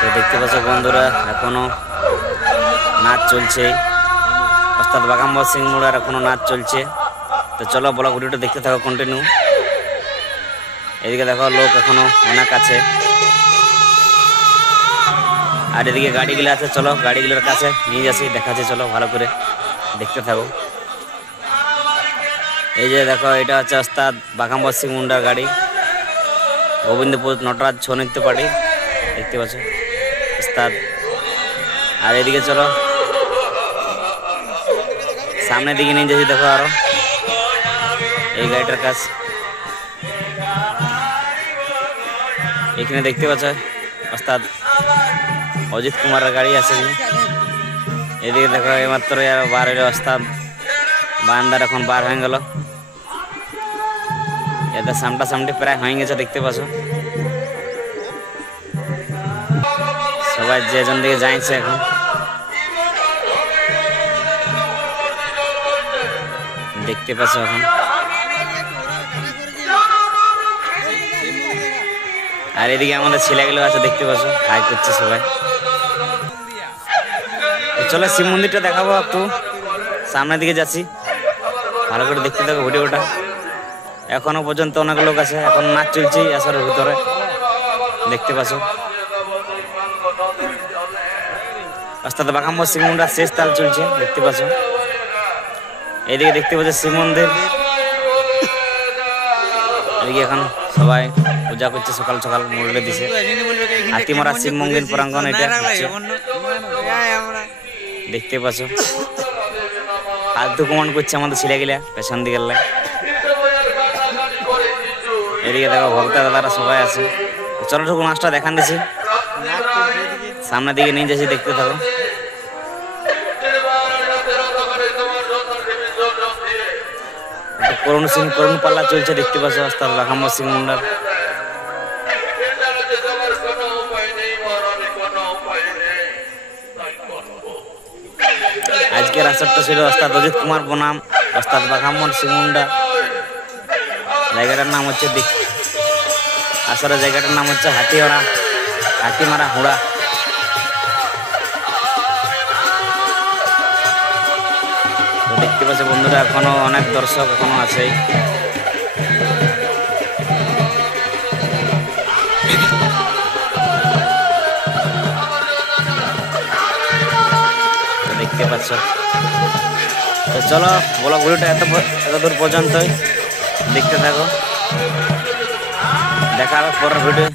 তো দেখতে পাচ্ছ বন্ধুরা এখনো নাচ চলছে। ওস্তাদ বাগাম্বর সিং মুড়ার এখনো নাচ চলছে। তো চলো ব্লগ ভিডিওটা দেখতে থাকো কন্টিনিউ। এদিকে দেখো লোক এখনো অনেক আছে, আর এদিকে গাড়িগুলো আছে। চলো গাড়িগুলোর কাছে নিয়ে যাচ্ছি, দেখাচ্ছি, চলো ভালো করে দেখতে থাকো। এই যে দেখো এটা হচ্ছে ওস্তাদ বাগাম্বর সিং মুন্ডার গাড়ি, গোবিন্দপুর নটরাজ ছৌ নৃত্য পার্টি। দেখতে পাচ্ছ ওস্তাদ। আর এদিকে চলো সামনের দিকে নিয়ে যাচ্ছি, দেখো আরো এই গাড়িটার কাজ। এখানে দেখতে পাচ্ছ ওস্তাদ অজিত কুমারের গাড়ি আছে। এদিকে দেখো এইমাত্র বার হইল ওস্তাদ বারান্দার, এখন বার হয়ে গেল। এদের সামটা সামটি প্রায় হয়ে গেছে, দেখতে পাচ্ছ সবাই যেজন দিকে যাইছে এখন। দেখতে পাচ্ছ এখন। আর এদিকে আমাদের ছেলেগুলো আছে, দেখতে পাচ্ছ হাই করছে সবাই। চলো শিব মন্দিরটা দেখাবো, একটু সামনের দিকে যাচ্ছি, ভালো করে দেখতে থাকো ভিডিওটা। এখনো পর্যন্ত অনেক লোক আছে, এখন নাচ চলছে আসরের ভিতরে, দেখতে পাচ্ছ। ওস্তাদ বাগাম্বর সিং মুন্ডার শেষ তাল চলছে, দেখতে পাচ্ছ। এইদিকে দেখতে পাচ্ছ শিব মন্দির। এদিকে এখন সবাই পূজা করছে, সকাল সকাল মুরলি দিছে। হাতিমারা শিব মন্দির প্রাঙ্গণ এটা দেখতে পাচ্ছ। ফালতু কমান্ড করছে আমাদের ছেলেগুলা পেছন দিকে। এদিকে দেখো ভক্তা দাদারা সবাই আছে। চলো ঠুকু মাছটা দেখান দিছি, সামনের দিকে নিয়ে যাচ্ছি, দেখতে থাকো। করুণ পাল্লা চলছে, দেখতে পাচ্ছ ওস্তাদ বাগাম্বর সিং মুন্ডার। আজকের আসরটা ছিল ওস্তাদ অজিত কুমার বনাম ওস্তাদ বাগাম্বর সিং মুন্ডা। জায়গাটার নাম হচ্ছে আসরের জায়গাটার নাম হচ্ছে হাতিমারা হুড়া। দেখতে পাচ্ছ বন্ধুরা এখনো অনেক দর্শক এখনো আছে। দেখতে পাচ্ছ। তো চলো ব্লগ ভিডিওটা এত দূর পর্যন্তই, দেখতে থাকো, দেখা হবে পরের ভিডিও।